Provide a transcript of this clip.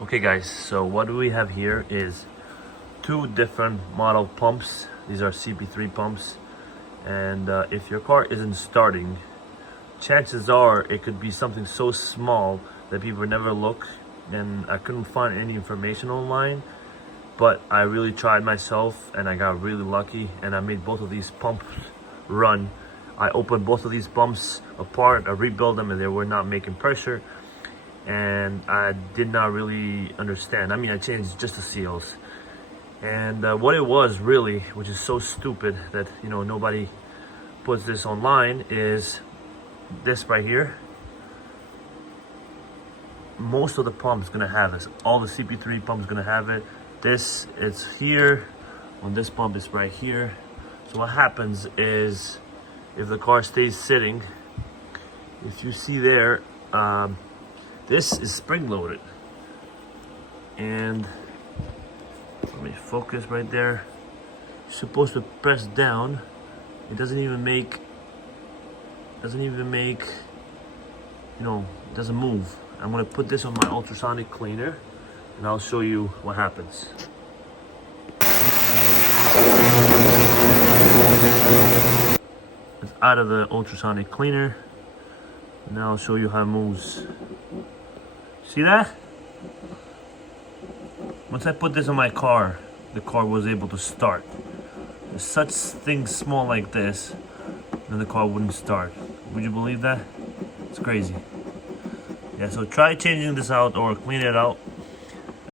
Okay guys, so what we have here is two different model pumps. These are CP3 pumps, and if your car isn't starting, chances are it could be something so small that people never look, and I couldn't find any information online, but I really tried myself and I got really lucky and I made both of these pumps run. I opened both of these pumps apart, I rebuilt them, and they were not making pressure, and I did not really understand. I mean, I changed just the seals, and what it was really, which is so stupid that nobody puts this online, is this right here. Most of the pumps gonna have this. All the CP3 pumps gonna have it. This it's here. On this pump is right here. So what happens is, if the car stays sitting, if you see there, this is spring loaded, and let me focus right there. You're supposed to press down. It doesn't even make, doesn't move. I'm gonna put this on my ultrasonic cleaner and I'll show you what happens. It's out of the ultrasonic cleaner. Now I'll show you how it moves. See that? Once I put this on my car, the car was able to start. There's such things small like this, and the car wouldn't start. Would you believe that? It's crazy. Yeah, so try changing this out or clean it out.